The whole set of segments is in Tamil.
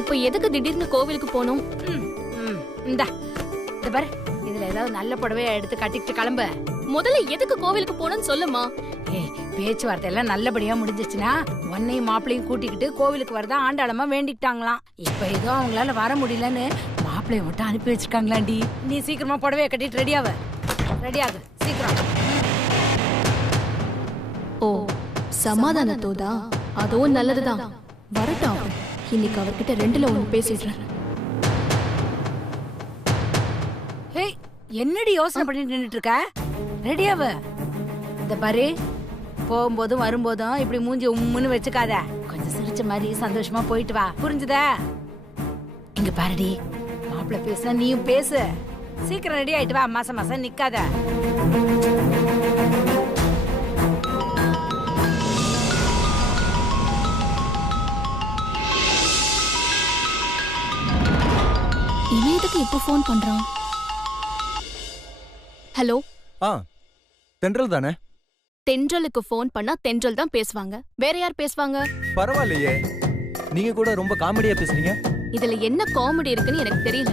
இப்போ எதுக்கு திடீர்னு கோவிலுக்கு போகணும்? இந்த பாரு, இதுல ஏதாவது நல்ல புடவையா எடுத்து கட்டிட்டு கிளம்பு. முதல்ல எதுக்கு கோவிலுக்கு போகணும்னு சொல்லுமா. ஏய், பேச்சுவார்த்தை எல்லாம் நல்லபடியா முடிஞ்சிச்சுன்னா உன்னையும் மாப்பிளையும் கூட்டிக்கிட்டு கோவிலுக்கு வரதா ஆண்டாளமா வேண்டிக்கிட்டாங்களாம். இப்ப ஏதோ அவங்களால வர முடியலன்னு மாப்பிளைய மட்டும் அனுப்பி வச்சிருக்காங்களாண்டி. நீ சீக்கிரமா புடவைய கட்டிட்டு ரெடியாகு. சீக்கிரம். ஓ, சமாதானத்தோதா? அதுவும் நல்லதுதான். வரட்டும், அவர் இன்னைக்கு அவர்கிட்ட 2ல 1 பேசிடுறேன். ஏய், என்னடி யோசனை பண்ணிட்டு நின்னுட்டு இருக்க? ரெடியாவு. இந்த பாரு, போகும்போதும் வரும்போதும் இப்படி மூஞ்சி உம்முன்னு வச்சுக்காத. கொஞ்சம் சிரிச்ச மாதிரி சந்தோஷமா போயிட்டு வா. புரிஞ்சுதா? இங்க பாருடி, மாப்பிள்ள பேச நீயும் பேசு. சீக்கிரம் ரெடி ஆயிட்டு வா. மாசம் மாசம் நிக்காத. இவன் எதுக்கு இப்போ ஃபோன் பண்றான்? ஹலோ. தென்றல் தானே? தென்றலுக்கு ஃபோன் பண்ணா தென்றல் தான் பேசுவாங்க. வேற யார் பேசுவாங்க? பரவாயில்லையே, நீங்க கூட ரொம்ப காமெடியா பேசுறீங்க. இதுல என்ன காமெடி இருக்குன்னு எனக்கு தெரியல.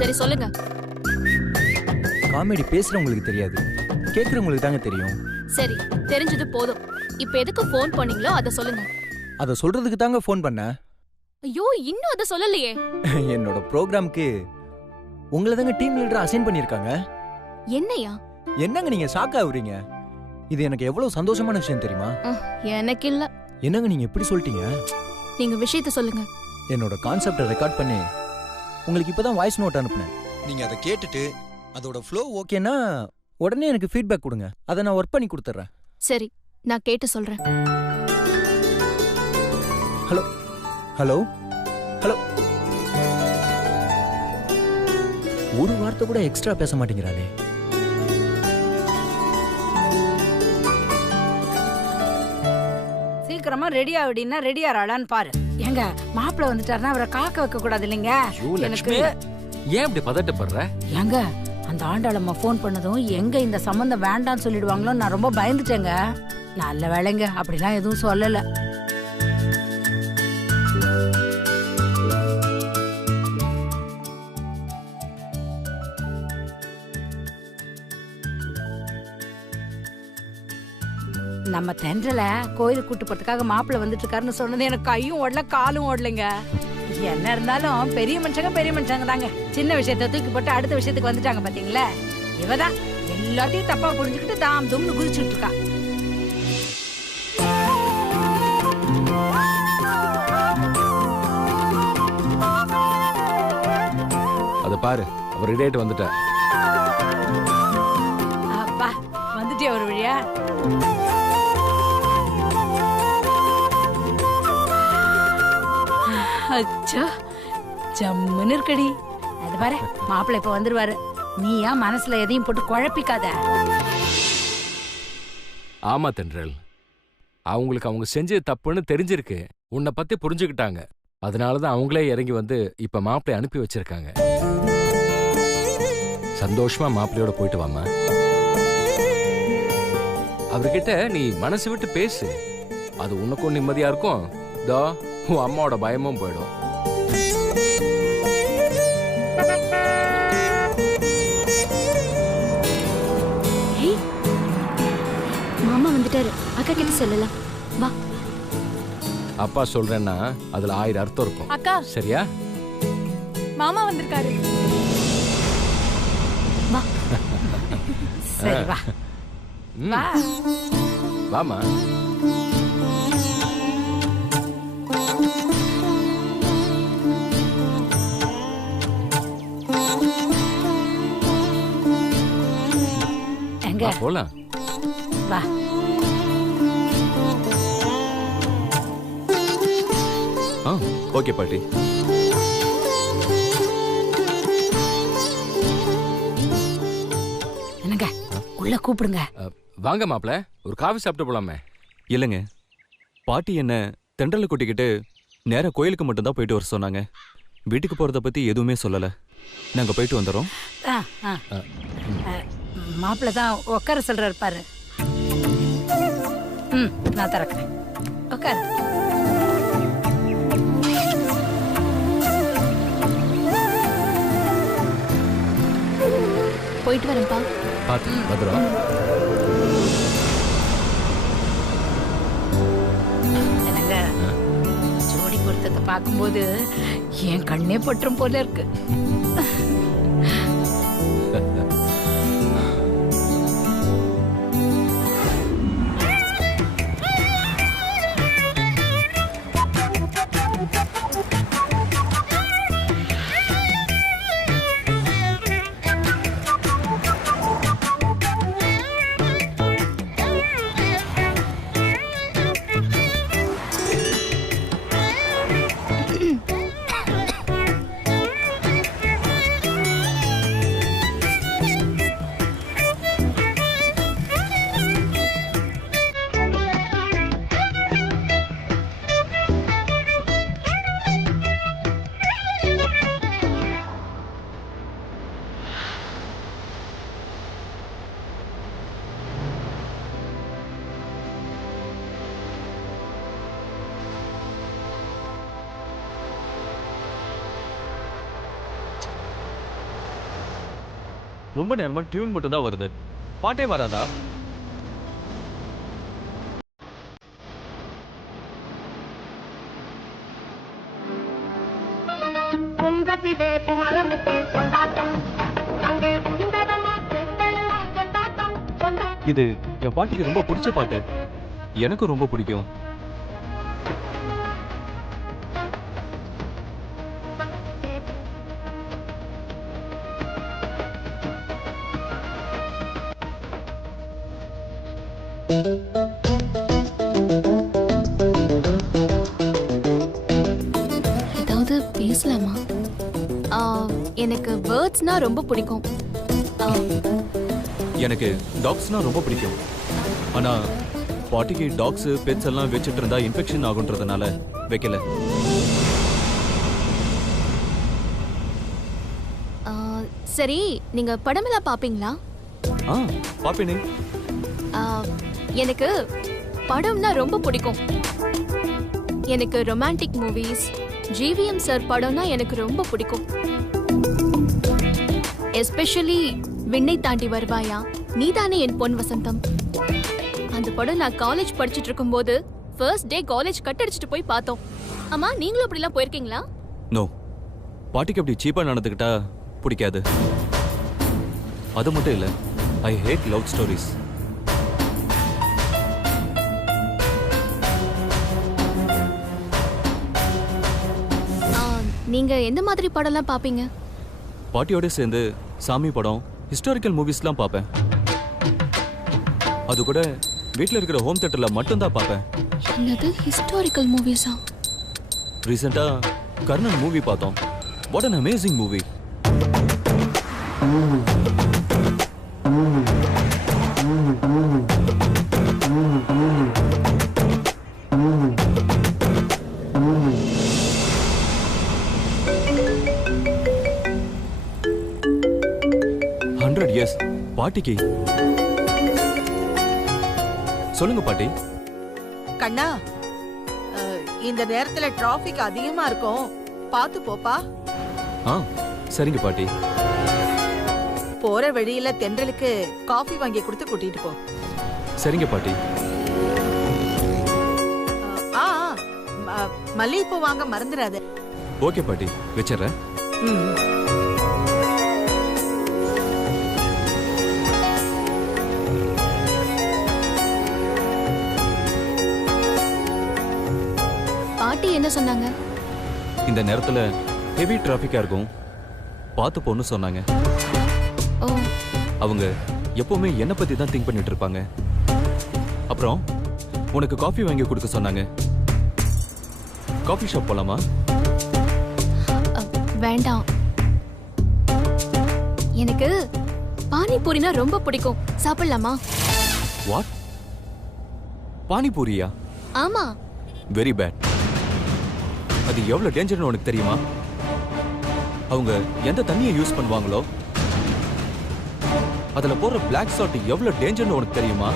சரி சொல்லுங்க. காமெடி பேசுறவங்களுக்கு தெரியாது, கேக்குறவங்களுக்கு தாங்க தெரியும். சரி, தெரிஞ்சது போதும். இப்போ எதுக்கு ஃபோன் பண்ணீங்களோ அத சொல்லுங்க. அத சொல்றதுக்கு தாங்க ஃபோன் பண்ணேன். ஐயோ, இன்னும் அத சொல்லலையே. என்னோட ப்ரோக்ராம்க்கு உங்களை தாங்க டீம் லீடரா அசைன் பண்ணிருக்காங்க. என்னையா? என்னங்க நீங்க ஷாக் ஆகுறீங்க? இது எனக்கு எவ்வளவு சந்தோஷமான விஷயம் தெரியுமா? எனக்கு இல்ல. என்னங்க நீங்க எப்படி சொல்லிட்டீங்க? நீங்க விஷயத்தை சொல்லுங்க. என்னோட கான்செப்டை ரெக்கார்ட் பண்ணி உங்களுக்கு இப்பதான் வாய்ஸ் நோட் அனுப்புனேன். நீங்க அதை கேட்டுட்டு அதோட ஃப்ளோ ஓகேனா உடனே எனக்கு ஃபீட்பேக் கொடுங்க. அதை நான் ஒர்க் பண்ணி கொடுத்துறேன். சரி, நான் கேட்டு சொல்றேன். Hello hello hello. ஒரு வார்த்தை கூட எக்ஸ்ட்ரா பேச மாட்டேங்கிறாளே. சீக்கிரமா ரெடி ஆகுடின்னா ரெடி ஆறாளான்னு பாரு. எங்க மாப்பிள்ள வந்துட்டாருன்னா அவரை காக்க வைக்க கூடாது இல்லைங்க. எனக்கு ஏன் இப்படி பதட்டப்படுற? எங்க அந்த ஆண்டாளம்மா ஃபோன் பண்ணதும் எங்க இந்த சம்பந்தம் வேண்டாம்னு சொல்லிடுவாங்களோ நான் ரொம்ப பயந்துட்டேங்க. நல்ல வேலைங்க அப்படிலாம் எதுவும் சொல்லல. நம்ம தென்றல கோயிலுக்கு கூட்டு போறதுக்காக மாப்பிள்ள வந்துட்டு இருக்காருன்னு சொன்னது எனக்கு கையும் ஓடல காலும் ஓடலைங்க. என்ன இருந்தாலும் பெரிய மனுஷங்க தாங்க. சின்ன விஷயத்தை தூக்கி போட்டு அடுத்த விஷயத்துக்கு வந்துட்டாங்க பாத்தீங்களா. இவதான் எல்லாத்தையும் தப்பா புரிஞ்சுக்கிட்டு தாம் தும்னு குதிச்சுட்டு இருக்கா. அத பாரு, அவர் ரெடியாயிட்டு வந்துட்டார். அப்பா வந்துட்டே ஒரு வழியா. அச்சா, ஜம்முன்னு இருக்கடி. அது பாரு, மாப்பிள்ளை இப்ப வந்துருவாரு. நீயா மனசுல எதையும் போட்டு குழப்பிக்காத. ஆமா தென்றல், அவங்களுக்கு அவங்க செஞ்சது தப்புன்னு தெரிஞ்சிருக்கு. உன்னை பத்தி புரிஞ்சுக்கிட்டாங்க. அதனாலதான் அவங்களே இறங்கி வந்து இப்ப மாப்பிள்ளை அனுப்பி வச்சிருக்காங்க. சந்தோஷமா மாப்பிள்ளையோட போயிட்டு வாமா. அவர்கிட்ட நீ மனசு விட்டு பேசு. அது உனக்கும் நிம்மதியா இருக்கும். தோ உன் அம்மாவோட பயமும் போயிடும். மாமா வந்துட்டாரு, அக்கா கிட்ட சொல்லலாம். வா. அப்பா சொல்றேன்னா அதுல 1000 அர்த்தம் இருக்கும். அக்கா, சரியா? மாமா வந்திருக்காரு. வா. சரி வா. வா. வாமா. எங்க போலாம். வா. ஓகே பாட்டி. என்னங்க உள்ள கூப்பிடுங்க. வாங்க மாப்பிள்ள, ஒரு காஃபி சாப்பிட்டு போலாமே. இல்லைங்க, பாட்டி என்ன தென்றலை கூட்டிக்கிட்டு நேரா கோயிலுக்கு மட்டும்தான் போயிட்டு வர சொன்னாங்க. வீட்டுக்கு போறத பத்தி எதுவுமே சொல்லல. நாங்க போயிட்டு வந்துடுறோம். மாப்பிள்ள தான் உட்கார சொல்றாரு பாரு. நான் திறக்கிறேன். உட்காரு. போயிட்டு வரேன்ப்பா. பார்த்து பத்திரம். என்னங்க ஜோடி பொருத்தத்தை பார்க்கும்போது என் கண்ணே பற்றும் போல இருக்கு. ரொம்ப நேரமா டியூன் மட்டும் தான் வருது, பாட்டே வராதா? இது என் பாட்டிக்கு ரொம்ப பிடிச்ச பாட்டு, எனக்கும் ரொம்ப பிடிக்கும். ஏதாவது பேசலாமா? எனக்கு பேர்ட்ஸ்னா ரொம்ப பிடிக்கும். எனக்கு டாக்ஸ்னா ரொம்ப பிடிக்கும். ஆனா பாட்டிக்கு டாக்ஸ் பெட்ஸ் எல்லாம் வச்சுட்டு இருந்தா இன்ஃபெக்ஷன் ஆகுன்றதுனால வைக்கல. சரி, நீங்க படமெல்லாம் பாப்பீங்களா? பாப்பேனே. எனக்கு படம்னா ரொம்ப பிடிக்கும். எனக்கு ரொமான்டிக் மூவிஸ், ஜிவிஎம் சார் படம்னா எனக்கு ரொம்ப பிடிக்கும். எஸ்பெஷலி விண்ணை தாண்டி வருவாயா, நீதானே என் பொன் வசந்தம். அந்த படம் நான் காலேஜ் படிச்சுட்டு இருக்கும்போது ஃபர்ஸ்ட் டே காலேஜ் கட் அடிச்சுட்டு போய் பார்த்தோம். ஆமா, நீங்களும் அப்படிலாம் போயிருக்கீங்களா? நோ, பாட்டிக்கு அப்படி சீப்பா நடந்துக்கிட்டா பிடிக்காது. அது மட்டும் இல்ல, ஐ ஹேட் லவ் ஸ்டோரிஸ். நீங்க எந்த மாதிரி படம்லாம் பாப்பீங்க? பாட்டியோட சேர்ந்து சாமி படம், ஹிஸ்டாரிக்கல் மூவிஸ்லாம் பார்ப்பேன். அது கூட வீட்டில் இருக்கிற ஹோம் தியேட்டர்ல மட்டும்தான் பார்ப்பேன். என்னது ஹிஸ்டாரிக்கல் மூவிஸா? ரீசெண்டா கர்ணன் மூவி பார்த்தோம். What an amazing movie. Yes பாட்டிக்கு. சொல்லுங்க பாட்டி. கண்ணா, இந்த நேரத்துல டிராபிக் அதிகமா இருக்கும், பாத்து போப்பா. சரிங்க பாட்டி. போற வழியில தென்றலுக்கு காஃபி வாங்கி கொடுத்து கூட்டிட்டு போ. சரிங்க பாட்டி. மல்லிகைப்பூ வாங்க மறந்துடாத. ஓகே பாட்டி, வச்சிடுறேன். பாட்டி என்ன சொன்னாங்க? இந்த நேரத்துல ஹெவி டிராபிக்கா இருக்கும், பார்த்து போன்னு சொன்னாங்க. அவங்க எப்பவுமே என்ன பத்தி தான் திங்க் பண்ணிட்டு இருப்பாங்க. அப்புறம் உனக்கு காஃபி வாங்கி கொடுக்க சொன்னாங்க. காஃபி ஷாப் போலாமா? வேண்டாம், எனக்கு பானிபூரினா ரொம்ப பிடிக்கும். சாப்பிடலாமா? வாட்? பானிபூரியா? ஆமா. Very bad. அது எவ்வளவு டேஞ்சர்னு உனக்கு தெரியுமா? அவங்க எந்த தண்ணியை யூஸ் பண்ணுவாங்களோ அதுல போற பிளாக் சால்ட் எவ்வளவு டேஞ்சர்னு உனக்கு தெரியுமா?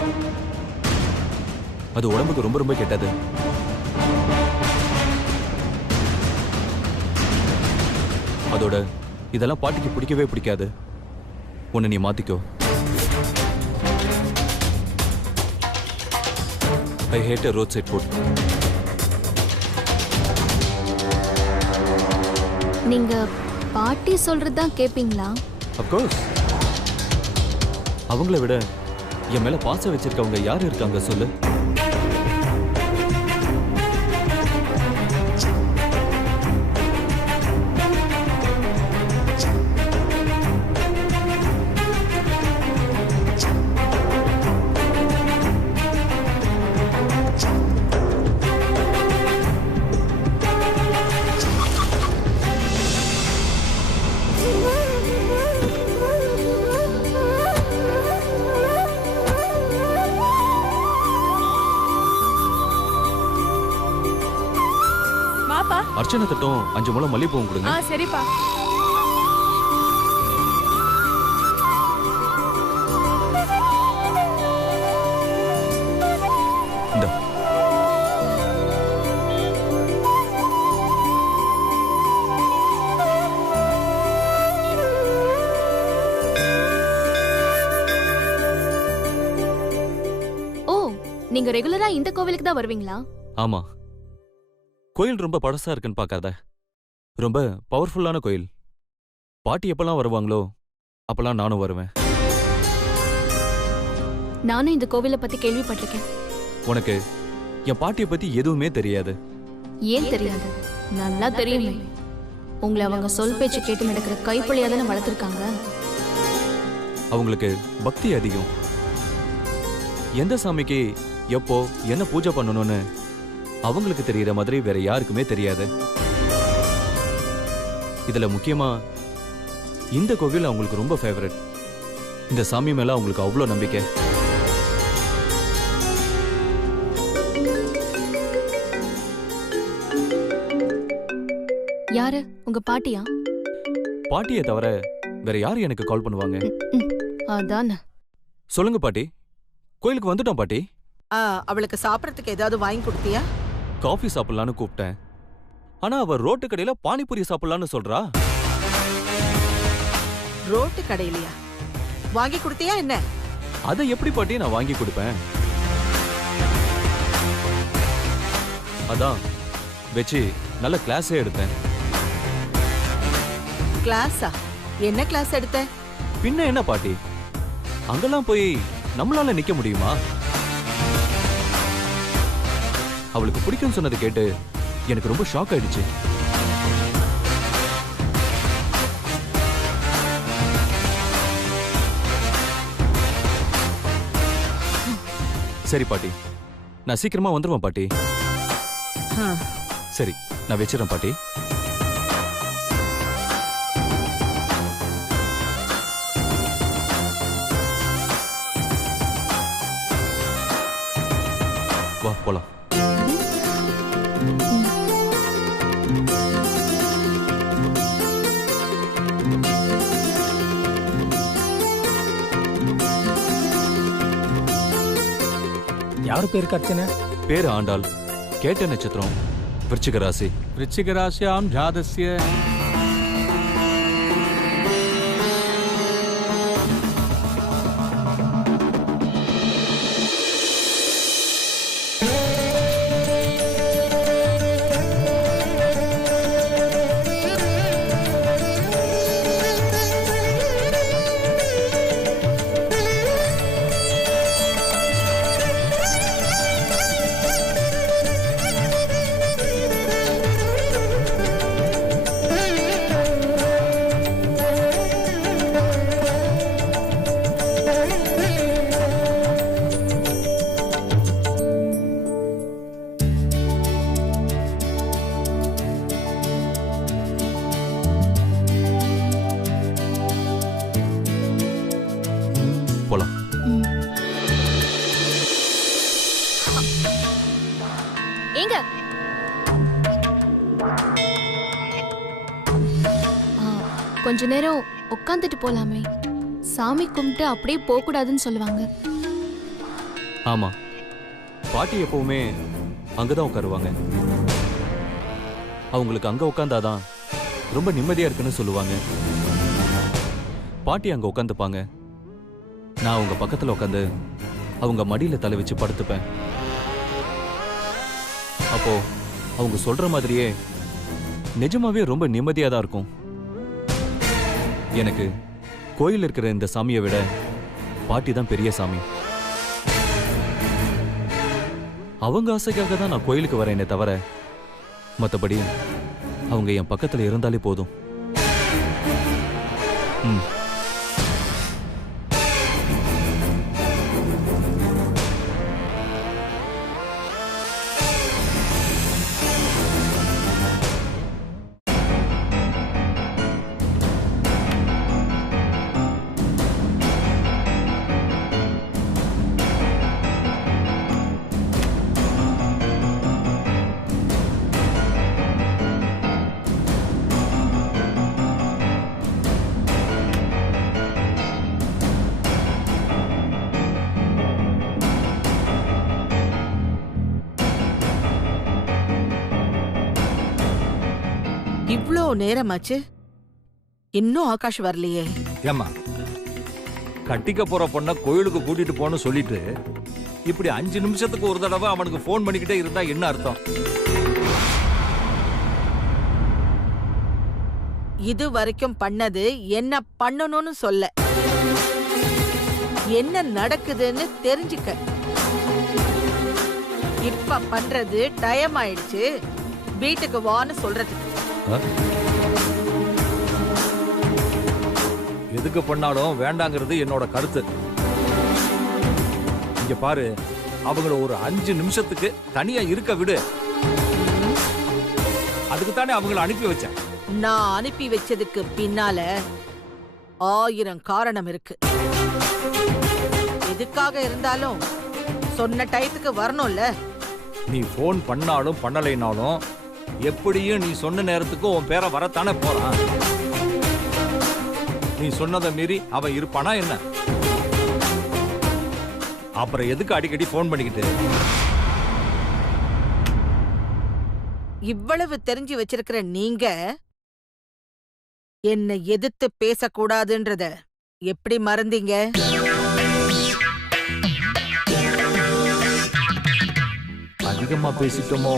அது உடம்புக்கு ரொம்ப ரொம்ப கெட்டது. அதோட இதெல்லாம் பாட்டிக்கு பிடிக்கவே பிடிக்காது. உன்னை நீ மாத்திக்கோ. ஐ ஹேட் ரோட் சைட் ஃபுட். நீங்க பாட்டி சொல்றதுதான் கேப்பீங்களா? அப்கோர்ஸ். அவங்கள விட என் மேல பாசம் வச்சிருக்கவங்க யாரு இருக்காங்க சொல்லு? அர்ச்சனை தட்டும் 5 முழம் மல்லிகைப்பூவும் கொடுங்க. சரிப்பா. இந்த ஓ, நீங்க ரெகுலரா இந்த கோவிலுக்கு தான் வருவீங்களா? ஆமா. கோயில் ரொம்ப பழசா இருக்குன்னு பார்க்காத. ரொம்ப பவர்ஃபுல்லான கோயில். பாட்டி எப்பெல்லாம் வருவாங்களோ அப்பெல்லாம் நானும் வருவேன். நானும் இந்த கோவிலை பத்தி கேள்விப்பட்டிருக்கேன். உனக்கு என் பாட்டியை பத்தி எதுவுமே தெரியாது. ஏன் தெரியாது? நல்லா தெரியுமே. உங்களை அவங்க சொல் பேச்சு கேட்டு நடக்கிற கைப்பொழியா தானே வளர்த்துருக்காங்க. அவங்களுக்கு பக்தி அதிகம். எந்த சாமிக்கு எப்போ என்ன பூஜை பண்ணணும்னு அவங்களுக்கு தெரியற மாதிரி வேற யாருக்குமே தெரியாது. இதுல முக்கியமா இந்த கோவில் அவங்களுக்கு ரொம்ப ஃபேவரட். இந்த சாமி மேல அவங்களுக்கு அவ்வளோ நம்பிக்கை. யாரு? உங்க பாட்டியா? பாட்டியை தவிர வேற யாரு எனக்கு கால் பண்ணுவாங்க? அதானே. சொல்லுங்க பாட்டி. கோயிலுக்கு வந்துட்டோம் பாட்டி. அவளுக்கு சாப்பிடறதுக்கு ஏதாவது வாங்கி கொடுத்தியா? காஃபி சாப்பிடலான்னு கூப்பிட்டேன். ஆனா அவ ரோட்டு கடையில பானிபூரி சாப்பிடலான்னு சொல்றா. ரோட்டு கடையிலயா? வாங்கி கொடுத்தியா என்ன? அதை எப்படி பாட்டி நான் வாங்கி கொடுப்பேன்? அதான் வெச்சு நல்ல கிளாஸே எடுத்தேன். கிளாஸா? என்ன கிளாஸ் எடுத்த? பின்ன என்ன பாட்டி, அங்கெல்லாம் போய் நம்மளால நிக்க முடியுமா? அவளுக்கு பிடிக்கும் சொன்னதை கேட்டு எனக்கு ரொம்ப ஷாக் ஆயிடுச்சு. சரி பாட்டி, நான் சீக்கிரமா வந்துருவேன் பாட்டி. சரி, நான் வச்சிடறேன் பாட்டி. வா போலாம். யாரு பேருக்கு அர்ச்சனை? பேரு ஆண்டாள். கேட்ட நட்சத்திரம் விருச்சிக ராசி. விருச்சிக ராசியாம் ஜாதஸ்ய போலாம். ஏங்க, கொஞ்ச நேரம் உட்காந்துட்டு போலாமே. சாமி கும்பிட்டு அப்படியே போக கூடாதுன்னு சொல்லுவாங்க. ஆமா, பாட்டி எப்பவுமே அங்கதான் உட்காருவாங்க. அவங்களுக்கு அங்க உட்கார்ந்தாதான் ரொம்ப நிம்மதியா இருக்குன்னு சொல்லுவாங்க. பாட்டி அங்க உட்காந்துப்பாங்க. நான் அவங்க பக்கத்துல உட்காந்து அவங்க மடியில தலை வச்சு படுத்துப்பேன். அப்போ அவங்க சொல்ற மாதிரியே நிஜமாவே ரொம்ப நிம்மதியா தான் இருக்கும். எனக்கு கோயில் இருக்கிற இந்த சாமியை விட பாட்டி தான் பெரிய சாமி. அவங்க ஆசைக்காக தான் நான் கோயிலுக்கு வரேனே தவிர மற்றபடி அவங்க என் பக்கத்துல இருந்தாலே போதும். இவ்ளோ நேரமாச்சு, இன்னும் ஆகாஷ் வரலையே. ஏம்மா, கட்டிக்க போற பொண்ண கோயிலுக்கு கூட்டிட்டு போன்னு சொல்லிட்டு இப்படி 5 நிமிஷத்துக்கு ஒரு தடவை அவனுக்கு போன் பண்ணிக்கிட்டே இருந்தா என்ன அர்த்தம்? இது வரைக்கும் பண்ணது என்ன பண்ணணும்னு சொல்ல, என்ன நடக்குதுன்னு தெரிஞ்சுக்க. இப்ப பண்றது டைம் ஆயிடுச்சு, வீட்டுக்கு வான்னு சொல்றதுக்கு. எதுக்கு பண்ணாலும் வேண்டாங்கிறது என்னோட கருத்து. இங்க பாரு, அவங்கள ஒரு 5 நிமிஷத்துக்கு தனியா இருக்க விடு. அதுக்கு தானே அவங்கள அனுப்பி வச்சேன். நான் அனுப்பி வச்சதுக்கு பின்னால 1000 காரணம் இருக்கு. எதுக்காக இருந்தாலும் சொன்ன டயத்துக்கு வரணும்ல. நீ போன் பண்ணாலும் பண்ணலைனாலும் எப்படியும் நீ சொன்ன நேரத்துக்கு உன் பேரை வரத்தானே போறான். நீ சொன்னதை மீறி அவன் இருப்பானா என்ன? அப்புறம் எதுக்கு அடிக்கடி போன் பண்ணிக்கிட்டு? இவ்வளவு தெரிஞ்சு வச்சிருக்கிற நீங்க என்னை எதிர்த்து பேசக்கூடாதுன்றத எப்படி மறந்தீங்க? அதிகமா பேசிட்டோமோ?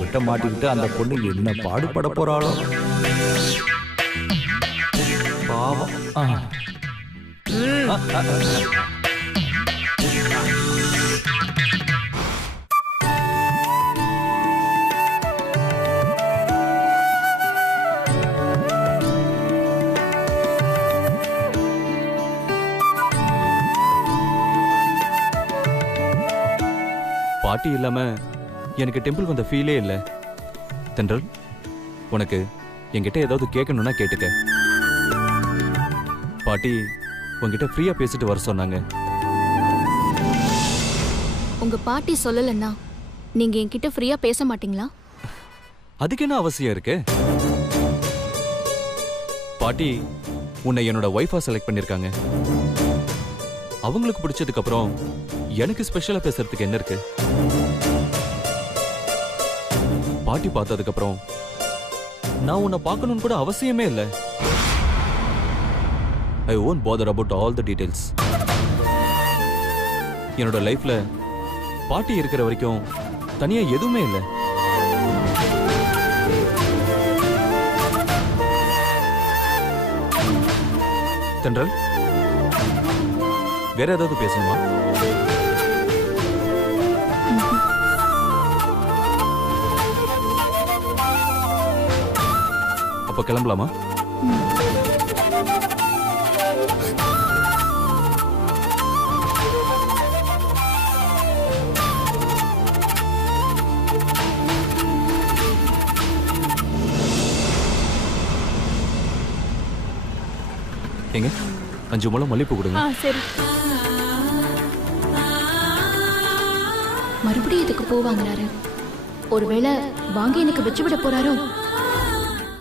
விட்ட மாட்டிக்கிட்டு அந்த பொண்ணு என்ன பாடுபட போறாளோ பாவம். பாட்டி இல்லாம எனக்கு டெம்பிள் வந்த ஃபீலே இல்லை. தென்றல், உனக்கு என்கிட்ட ஏதாவது கேட்கணும்னா கேட்டுக்க. பாட்டி உங்ககிட்ட ஃப்ரீயா பேசிட்டு வர சொன்னாங்க. உங்க பாட்டி சொல்லலன்னா நீங்க என்கிட்ட ஃப்ரீயா பேச மாட்டீங்களா? அதுக்கு என்ன அவசியம் இருக்கு? பாட்டி உன்னை என்னோட ஒய்ஃபா செலக்ட் பண்ணிருக்காங்க. அவங்களுக்கு பிடிச்சதுக்கு அப்புறம் எனக்கு ஸ்பெஷலா பேசுறதுக்கு என்ன இருக்கு? பாட்டி பார்த்ததுக்கு அப்புறம் நான் உன்னை பார்க்கணும்னு கூட அவசியமே இல்லை. I won't bother about all the details. என்னோட லைஃப்ல பாட்டி இருக்கிற வரைக்கும் தனியா எதுவுமே இல்லை. தென்றல், வேற ஏதாவது பேசணுமா? அப்ப கிளம்பலாமா? எங்க 5 முழம் மல்லிப்பூ கொடுங்க. சரி. மறுபடியும் இதுக்கு பூ வாங்குறாரு. ஒருவேளை வாங்கி எனக்கு வச்சு விட போறாரோ?